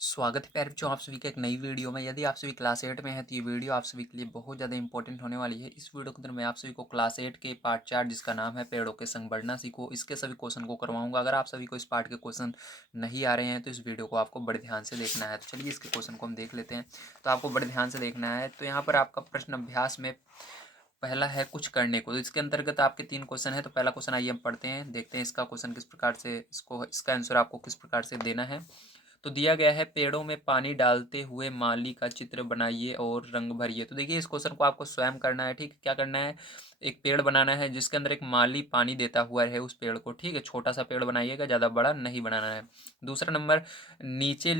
स्वागत है प्यारे बच्चों आप सभी के एक नई वीडियो में। यदि आप सभी क्लास 8 में हैं तो ये वीडियो आप सभी के लिए बहुत ज़्यादा इंपॉर्टेंट होने वाली है। इस वीडियो के अंदर मैं आप सभी को क्लास 8 के पार्ट 4 जिसका नाम है पेड़ों के संग बढ़ना सीखो, इसके सभी क्वेश्चन को करवाऊंगा। अगर आप सभी को इस पार्ट के क्वेश्चन नहीं आ रहे हैं तो इस वीडियो को आपको बड़े ध्यान से देखना है। तो चलिए इसके क्वेश्चन को हम देख लेते हैं। तो आपको बड़े ध्यान से देखना है। तो यहाँ पर आपका प्रश्न अभ्यास में पहला है कुछ करने को। तो इसके अंतर्गत आपके 3 क्वेश्चन है। तो पहला क्वेश्चन आइए हम पढ़ते हैं, देखते हैं इसका क्वेश्चन किस प्रकार से इसका आंसर आपको किस प्रकार से देना है। तो दिया गया है पेड़ों में पानी डालते हुए माली का चित्र बनाइए और रंग भरिए। तो देखिए इस क्वेश्चन को आपको स्वयं करना है। ठीक है, क्या करना है, एक पेड़ बनाना है जिसके अंदर एक माली पानी देता हुआ है उस पेड़ को। ठीक है, छोटा सा पेड़ बनाइएगा, ज़्यादा बड़ा नहीं बनाना है। दूसरा नंबर, नीचे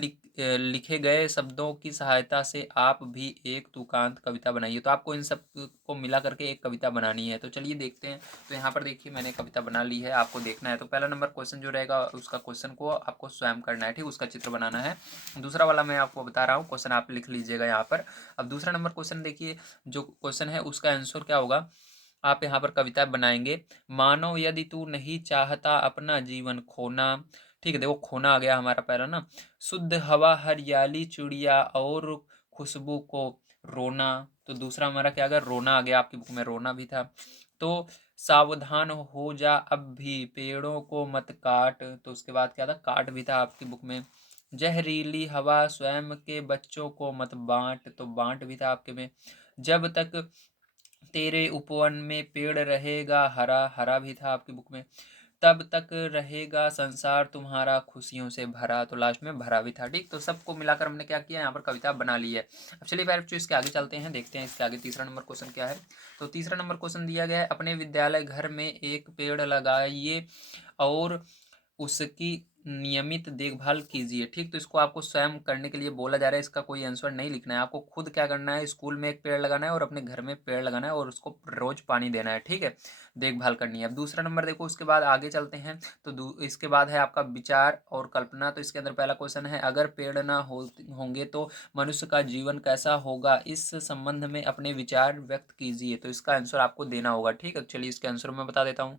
लिखे गए शब्दों की सहायता से आप भी एक तुकांत कविता बनाइए। तो आपको इन सब को मिला करके एक कविता बनानी है। तो चलिए देखते हैं। तो यहाँ पर देखिए मैंने कविता बना ली है, आपको देखना है। तो पहला नंबर क्वेश्चन जो रहेगा उसका क्वेश्चन को आपको स्वयं करना है। ठीक, उसका चित्र बनाना है। दूसरा वाला मैं आपको बता रहा हूँ, क्वेश्चन आप लिख लीजिएगा यहाँ पर। अब दूसरा नंबर क्वेश्चन देखिए, जो क्वेश्चन है उसका आंसर क्या होगा। आप यहाँ पर कविता बनाएंगे। मानो यदि तू नहीं चाहता अपना जीवन खोना। ठीक है, देखो खोना आ गया हमारा पहला ना। शुद्ध हवा, हरियाली, चिड़िया और खुशबू को रोना। तो दूसरा हमारा क्या आ गया, रोना आ गया। आपकी बुक में रोना भी था। तो सावधान हो जा अब भी, पेड़ों को मत काट। तो उसके बाद क्या था, काट भी था आपकी बुक में। जहरीली हवा, स्वयं के बच्चों को मत बांट। तो बांट भी था आपके में। जब तक तेरे उपवन में पेड़ रहेगा हरा, हरा भी था आपकी बुक में। तब तक रहेगा संसार तुम्हारा खुशियों से भरा। तो लास्ट में भरा भी था। ठीक, तो सबको मिलाकर हमने क्या किया, यहाँ पर कविता बना ली है। अब चलिए प्यारे बच्चों इसके आगे चलते हैं, देखते हैं इसके आगे तीसरा नंबर क्वेश्चन क्या है। तो तीसरा नंबर क्वेश्चन दिया गया है, अपने विद्यालय घर में एक पेड़ लगाइए और उसकी नियमित देखभाल कीजिए। ठीक, तो इसको आपको स्वयं करने के लिए बोला जा रहा है। इसका कोई आंसर नहीं लिखना है, आपको खुद क्या करना है, स्कूल में एक पेड़ लगाना है और अपने घर में पेड़ लगाना है और उसको रोज पानी देना है। ठीक है, देखभाल करनी है। अब दूसरा नंबर देखो, उसके बाद आगे चलते हैं। तो इसके बाद है आपका विचार और कल्पना। तो इसके अंदर पहला क्वेश्चन है, अगर पेड़ ना होंगे तो मनुष्य का जीवन कैसा होगा, इस संबंध में अपने विचार व्यक्त कीजिए। तो इसका आंसर आपको देना होगा। ठीक है, चलिए इसके आंसर मैं बता देता हूँ।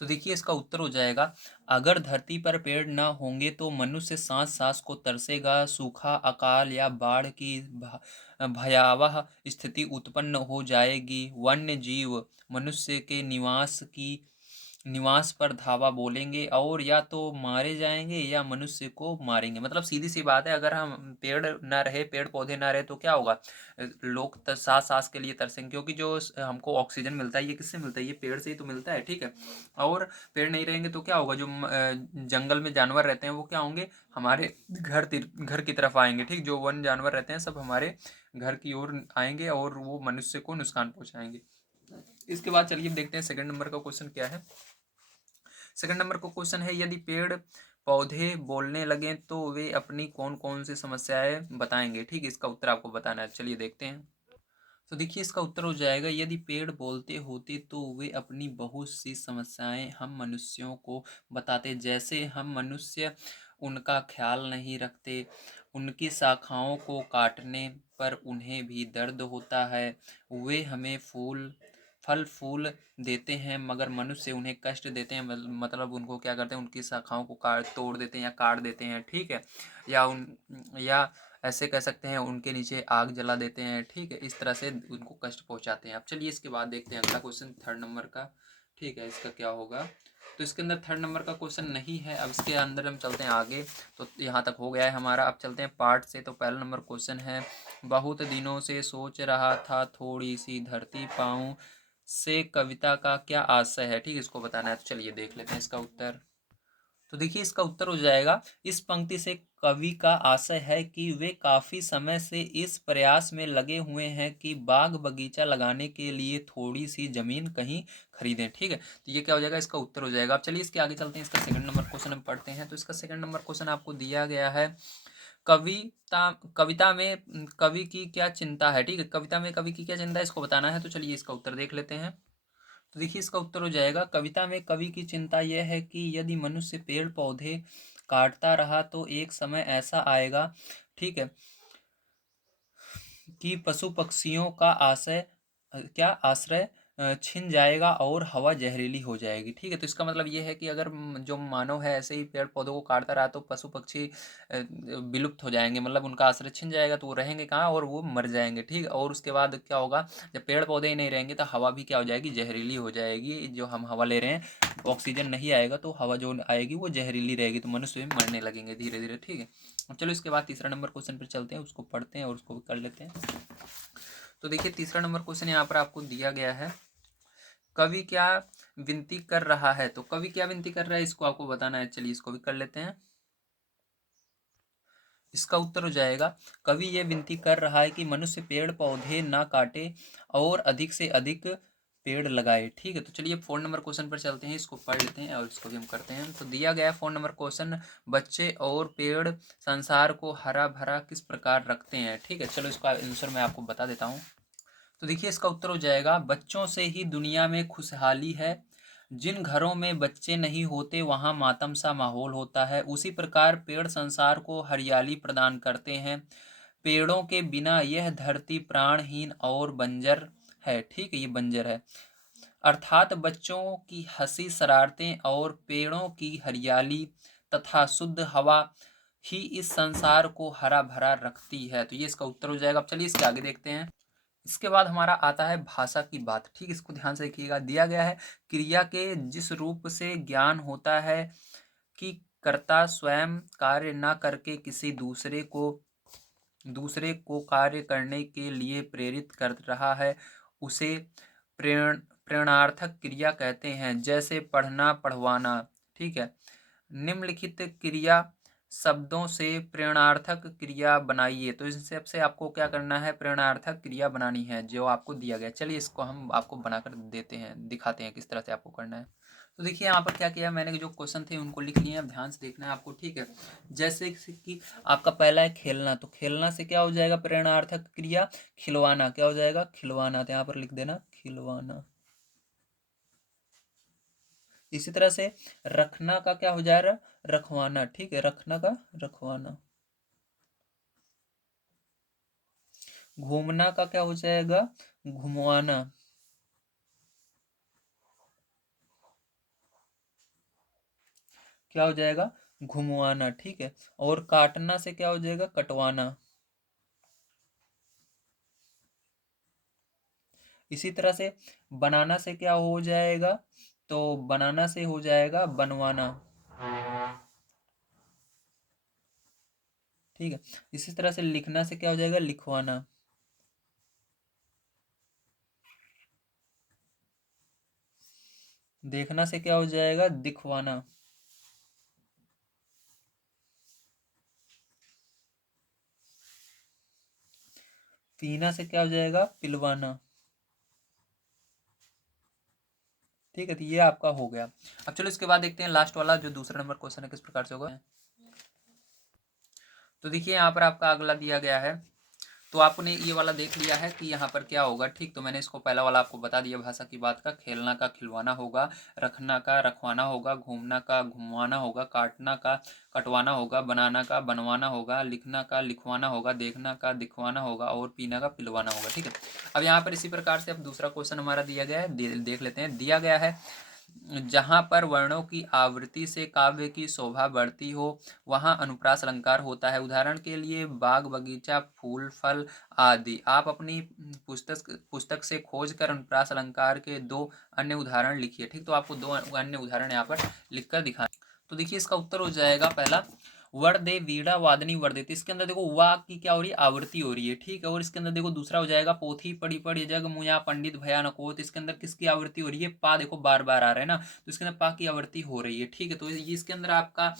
तो देखिए इसका उत्तर हो जाएगा, अगर धरती पर पेड़ न होंगे तो मनुष्य सांस सांस को तरसेगा, सूखा, अकाल या बाढ़ की भयावह स्थिति उत्पन्न हो जाएगी। वन्य जीव मनुष्य के निवास पर धावा बोलेंगे और या तो मारे जाएंगे या मनुष्य को मारेंगे। मतलब सीधी सी बात है, अगर हम पेड़ ना रहे, पेड़ पौधे ना रहे तो क्या होगा, लोग सांस सांस के लिए तरसेंगे। क्योंकि जो हमको ऑक्सीजन मिलता है ये किससे मिलता है, ये पेड़ से ही तो मिलता है। ठीक है, और पेड़ नहीं रहेंगे तो क्या होगा, जो जंगल में जानवर रहते हैं वो क्या होंगे, हमारे घर की तरफ आएंगे। ठीक, जो वन जानवर रहते हैं सब हमारे घर की ओर आएंगे और वो मनुष्य को नुकसान पहुंचाएंगे। इसके बाद चलिए देखते हैं सेकंड नंबर का क्वेश्चन क्या है। सेकंड नंबर का क्वेश्चन है, यदि पेड़ पौधे बोलने लगे तो वे अपनी कौन कौन सी समस्याएं बताएंगे। ठीक, इसका उत्तर आपको बताना है। चलिए देखते हैं। तो देखिए इसका उत्तर हो जाएगा, यदि पेड़ बोलते होते तो वे अपनी बहुत सी समस्याएं हम मनुष्यों को बताते। जैसे हम मनुष्य उनका ख्याल नहीं रखते, उनकी शाखाओं को काटने पर उन्हें भी दर्द होता है। वे हमें फल फूल देते हैं मगर मनुष्य उन्हें कष्ट देते हैं। मतलब उनको क्या करते हैं, उनकी शाखाओं को काट तोड़ देते हैं या काट देते हैं। ठीक है, या ऐसे कह सकते हैं उनके नीचे आग जला देते हैं। ठीक है, इस तरह से उनको कष्ट पहुंचाते हैं। अब चलिए इसके बाद देखते हैं अगला क्वेश्चन थर्ड नंबर का। ठीक है, इसका क्या होगा। तो इसके अंदर थर्ड नंबर का क्वेश्चन नहीं है। अब इसके अंदर हम चलते हैं आगे। तो यहाँ तक हो गया है हमारा। अब चलते हैं पार्ट से। तो पहला नंबर क्वेश्चन है, बहुत दिनों से सोच रहा था थोड़ी सी धरती पाऊं से कविता का क्या आशय है। ठीक, इसको बताना है। तो चलिए देख लेते हैं इसका उत्तर। तो देखिए इसका उत्तर हो जाएगा, इस पंक्ति से कवि का आशय है कि वे काफी समय से इस प्रयास में लगे हुए हैं कि बाग बगीचा लगाने के लिए थोड़ी सी जमीन कहीं खरीदें। ठीक है, तो ये क्या हो जाएगा, इसका उत्तर हो जाएगा। अब चलिए इसके आगे चलते हैं, इसका सेकंड नंबर क्वेश्चन हम पढ़ते हैं। तो इसका सेकंड नंबर क्वेश्चन आपको दिया गया है, कविता कविता में कवि की क्या चिंता है। ठीक है, कविता में कवि की क्या चिंता है इसको बताना है। तो चलिए इसका उत्तर देख लेते हैं। तो देखिए इसका उत्तर हो जाएगा, कविता में कवि की चिंता यह है कि यदि मनुष्य पेड़ पौधे काटता रहा तो एक समय ऐसा आएगा, ठीक है, कि पशु पक्षियों का आश्रय छिन जाएगा और हवा जहरीली हो जाएगी। ठीक है, तो इसका मतलब ये है कि अगर जो मानव है ऐसे ही पेड़ पौधों को काटता रहा तो पशु पक्षी विलुप्त हो जाएंगे, मतलब उनका आश्रय छिन जाएगा, तो वो रहेंगे कहाँ और वो मर जाएंगे। ठीक है, और उसके बाद क्या होगा, जब पेड़ पौधे ही नहीं रहेंगे तो हवा भी क्या हो जाएगी, जहरीली हो जाएगी। जो हम हवा ले रहे हैं ऑक्सीजन नहीं आएगा तो हवा जो आएगी वो जहरीली रहेगी, तो मनुष्य भी मरने लगेंगे धीरे धीरे। ठीक है, अब चलो इसके बाद तीसरा नंबर क्वेश्चन पर चलते हैं, उसको पढ़ते हैं और उसको भी कर लेते हैं। तो देखिए तीसरा नंबर क्वेश्चन यहाँ पर आपको दिया गया है, कवि क्या विनती कर रहा है। तो कवि क्या विनती कर रहा है इसको आपको बताना है। चलिए इसको भी कर लेते हैं। इसका उत्तर हो जाएगा, कवि ये विनती कर रहा है कि मनुष्य पेड़ पौधे ना काटे और अधिक से अधिक पेड़ लगाए। ठीक है, तो चलिए 4 नंबर क्वेश्चन पर चलते हैं, इसको पढ़ लेते हैं और इसको भी हम करते हैं। तो दिया गया 4 नंबर क्वेश्चन, बच्चे और पेड़ संसार को हरा भरा किस प्रकार रखते हैं। ठीक है, चलो इसका आंसर मैं आपको बता देता हूँ। तो देखिए इसका उत्तर हो जाएगा, बच्चों से ही दुनिया में खुशहाली है। जिन घरों में बच्चे नहीं होते वहाँ मातम सा माहौल होता है। उसी प्रकार पेड़ संसार को हरियाली प्रदान करते हैं। पेड़ों के बिना यह धरती प्राणहीन और बंजर है। ठीक है, ये बंजर है। अर्थात बच्चों की हंसी शरारतें और पेड़ों की हरियाली तथा शुद्ध हवा ही इस संसार को हरा भरा रखती है। तो ये इसका उत्तर हो जाएगा। अब चलिए इसके आगे देखते हैं। इसके बाद हमारा आता है भाषा की बात। ठीक, इसको ध्यान से देखिएगा। दिया गया है, क्रिया के जिस रूप से ज्ञान होता है कि कर्ता स्वयं कार्य न करके किसी दूसरे को कार्य करने के लिए प्रेरित कर रहा है, उसे प्रेरणार्थक क्रिया कहते हैं। जैसे पढ़ना, पढ़वाना। ठीक है, निम्नलिखित क्रिया शब्दों से प्रेरणार्थक क्रिया बनाइए। तो इस सबसे आपको क्या करना है, प्रेरणार्थक क्रिया बनानी है जो आपको दिया गया। चलिए इसको हम आपको बनाकर देते हैं, दिखाते हैं किस तरह से आपको करना है। तो देखिए यहाँ पर क्या किया मैंने, जो क्वेश्चन थे उनको लिख लिए हैं, अब ध्यान से देखना है आपको। ठीक है, जैसे कि आपका पहला है खेलना, तो खेलना से क्या हो जाएगा, प्रेरणार्थक क्रिया खिलवाना। क्या हो जाएगा, खिलवाना। तो यहाँ पर लिख देना खिलवाना। इसी तरह से रखना का क्या हो जाएगा, रखवाना। ठीक है, रखना का रखवाना। घूमना का क्या हो जाएगा, घुमवाना। क्या हो जाएगा, घुमवाना। ठीक है, और काटना से क्या हो जाएगा, कटवाना। इसी तरह से बनाना से क्या हो जाएगा, तो बनाना से हो जाएगा बनवाना। ठीक है, इसी तरह से लिखना से क्या हो जाएगा, लिखवाना। देखना से क्या हो जाएगा, दिखवाना। पीना से क्या हो जाएगा, पिलवाना। ठीक है, तो ये आपका हो गया। अब चलो इसके बाद देखते हैं लास्ट वाला जो दूसरा नंबर क्वेश्चन है किस प्रकार से होगा। तो देखिए यहाँ पर आपका अगला दिया गया है, तो आपने ये वाला देख लिया है कि यहाँ पर क्या होगा। ठीक, तो मैंने इसको पहला वाला आपको बता दिया भाषा की बात का। खेलना का खिलवाना होगा, रखना का रखवाना होगा, घूमना का घुमवाना होगा, काटना का कटवाना होगा, बनाना का बनवाना होगा, लिखना का लिखवाना होगा, देखना का दिखवाना होगा और पीना का पिलवाना होगा। ठीक है, अब यहाँ पर इसी प्रकार से अब दूसरा क्वेश्चन हमारा दिया गया है, देख लेते हैं। दिया गया है, जहाँ पर वर्णों की आवृत्ति से काव्य की शोभा बढ़ती हो वहाँ अनुप्रास अलंकार होता है। उदाहरण के लिए बाग बगीचा, फूल फल आदि। आप अपनी पुस्तक से खोज कर अनुप्रास अलंकार के 2 अन्य उदाहरण लिखिए। ठीक, तो आपको 2 अन्य उदाहरण यहाँ पर लिख कर दिखाएं। तो देखिए इसका उत्तर हो जाएगा पहला, वर्दे वीणा वादनी वर्दित। इसके अंदर देखो वा की क्या हो रही है, आवृत्ति हो रही है। ठीक है, और इसके अंदर देखो दूसरा हो जाएगा, पोथी पढ़ी पढ़ी जग मुया पंडित भयानक हो। तो इसके अंदर किसकी आवृत्ति हो रही है, पा। देखो बार बार आ रहा है ना, तो इसके अंदर पा की आवृत्ति हो रही है। ठीक है, तो ये इसके अंदर आपका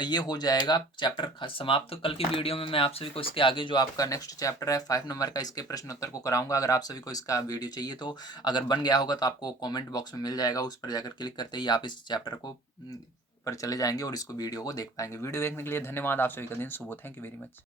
ये हो जाएगा चैप्टर समाप्त। तो कल की वीडियो में मैं आप सभी को इसके आगे जो आपका नेक्स्ट चैप्टर है 5 नंबर का, इसके प्रश्न उत्तर को कराऊंगा। अगर आप सभी को इसका वीडियो चाहिए तो अगर बन गया होगा तो आपको कॉमेंट बॉक्स में मिल जाएगा, उस पर जाकर क्लिक करते ही आप इस चैप्टर को पर चले जाएंगे और इसको वीडियो को देख पाएंगे। वीडियो देखने के लिए धन्यवाद। आप सभी का दिन शुभ हो। Thank you very much.